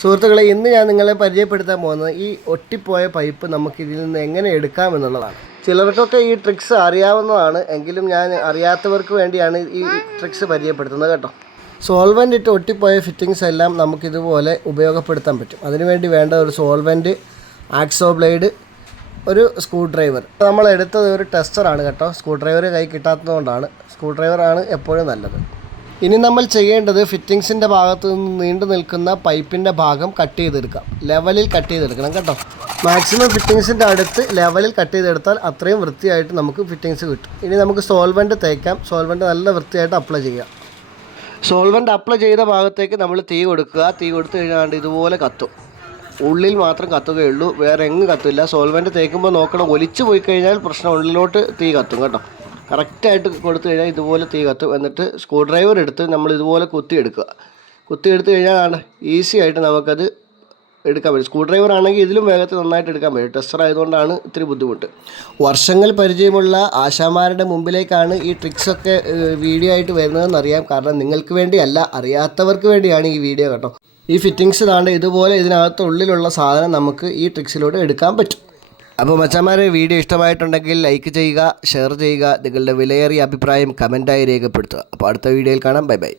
സുഹൃത്തുക്കളെ, ഇന്ന് ഞാൻ നിങ്ങളെ പരിചയപ്പെടുത്താൻ പോകുന്നത് ഈ ഒട്ടിപ്പോയ പൈപ്പ് നമുക്ക് ഇതിൽ നിന്ന് എങ്ങനെ എടുക്കാം എന്നുള്ളതാണ്. ചിലർക്കൊക്കെ ഈ ട്രിക്സ് അറിയാവുന്നതാണ്, എങ്കിലും ഞാൻ അറിയാത്തവർക്ക് വേണ്ടിയാണ് ഈ ട്രിക്സ് പരിചയപ്പെടുത്തുന്നത് കേട്ടോ. സോൾവെൻ്റ് ഇട്ട് ഒട്ടിപ്പോയ ഫിറ്റിങ്സ് എല്ലാം നമുക്കിതുപോലെ ഉപയോഗപ്പെടുത്താൻ പറ്റും. അതിനുവേണ്ടി വേണ്ട ഒരു സോൾവെൻറ്റ്, ആക്സോ ബ്ലേഡ്, ഒരു സ്ക്രൂ ഡ്രൈവർ. നമ്മൾ എടുത്തത് ഒരു ടെസ്റ്ററാണ് കേട്ടോ. സ്ക്രൂ ഡ്രൈവർ കൈ കിട്ടാത്തതുകൊണ്ടാണ്. സ്ക്രൂ ഡ്രൈവറാണ് എപ്പോഴും നല്ലത്. ഇനി നമ്മൾ ചെയ്യേണ്ടത് ഫിറ്റിങ്സിൻ്റെ ഭാഗത്ത് നിന്ന് നീണ്ടു നിൽക്കുന്ന പൈപ്പിൻ്റെ ഭാഗം കട്ട് ചെയ്തെടുക്കാം. ലെവലിൽ കട്ട് ചെയ്തെടുക്കണം കേട്ടോ. മാക്സിമം ഫിറ്റിങ്സിൻ്റെ അടുത്ത് ലെവലിൽ കട്ട് ചെയ്തെടുത്താൽ അത്രയും വൃത്തിയായിട്ട് നമുക്ക് ഫിറ്റിങ്സ് കിട്ടും. ഇനി നമുക്ക് സോൾവെൻറ്റ് തേക്കാം. സോൾവെൻറ്റ് നല്ല വൃത്തിയായിട്ട് അപ്ലൈ ചെയ്യാം. സോൾവെൻറ്റ് അപ്ലൈ ചെയ്ത ഭാഗത്തേക്ക് നമ്മൾ തീ കൊടുക്കുക. തീ കൊടുത്തു കഴിഞ്ഞാൽ ഇതുപോലെ കത്തും. ഉള്ളിൽ മാത്രം കത്തുകയുള്ളൂ, വേറെ എങ്ങും കത്തില്ല. സോൾവെൻറ്റ് തേക്കുമ്പോൾ നോക്കണം, ഒലിച്ചു പോയി കഴിഞ്ഞാൽ പ്രശ്നം, ഉള്ളിലോട്ട് തീ കത്തും കേട്ടോ. കറക്റ്റായിട്ട് കൊടുത്തു കഴിഞ്ഞാൽ ഇതുപോലെ തീ കത്തും. എന്നിട്ട് സ്ക്രൂ ഡ്രൈവർ എടുത്ത് നമ്മൾ ഇതുപോലെ കുത്തിയെടുക്കുക. കുത്തിയെടുത്ത് കഴിഞ്ഞാൽ ഈസി ആയിട്ട് നമുക്കത് എടുക്കാൻ പറ്റും. സ്ക്രൂ ഡ്രൈവർ ആണെങ്കിൽ ഇതിലും വേഗത്തിൽ നന്നായിട്ട് എടുക്കാൻ പറ്റും. ടെസ്റ്റർ ആയതുകൊണ്ടാണ് ഇത്തിരി ബുദ്ധിമുട്ട്. വർഷങ്ങൾ പരിചയമുള്ള ആശാമാരുടെ മുമ്പിലേക്കാണ് ഈ ട്രിക്സൊക്കെ വീഡിയോ ആയിട്ട് വരുന്നതെന്നറിയാം. കാരണം നിങ്ങൾക്ക് വേണ്ടിയല്ല, അറിയാത്തവർക്ക് വേണ്ടിയാണ് ഈ വീഡിയോ കേട്ടോ. ഈ ഫിറ്റിങ്സ് താണ്ട് ഇതുപോലെ ഇതിനകത്ത് ഉള്ളിലുള്ള സാധനം നമുക്ക് ഈ ട്രിക്സിലൂടെ എടുക്കാൻ പറ്റും. അപ്പോൾ മച്ചാന്മാരെ, വീഡിയോ ഇഷ്ടമായിട്ടുണ്ടെങ്കിൽ ലൈക്ക് ചെയ്യുക, ഷെയർ ചെയ്യുക, നിങ്ങളുടെ വിലയേറിയ അഭിപ്രായം കമൻറ്റായി രേഖപ്പെടുത്തുക. അപ്പോൾ അടുത്ത വീഡിയോയിൽ കാണാം. Bye bye.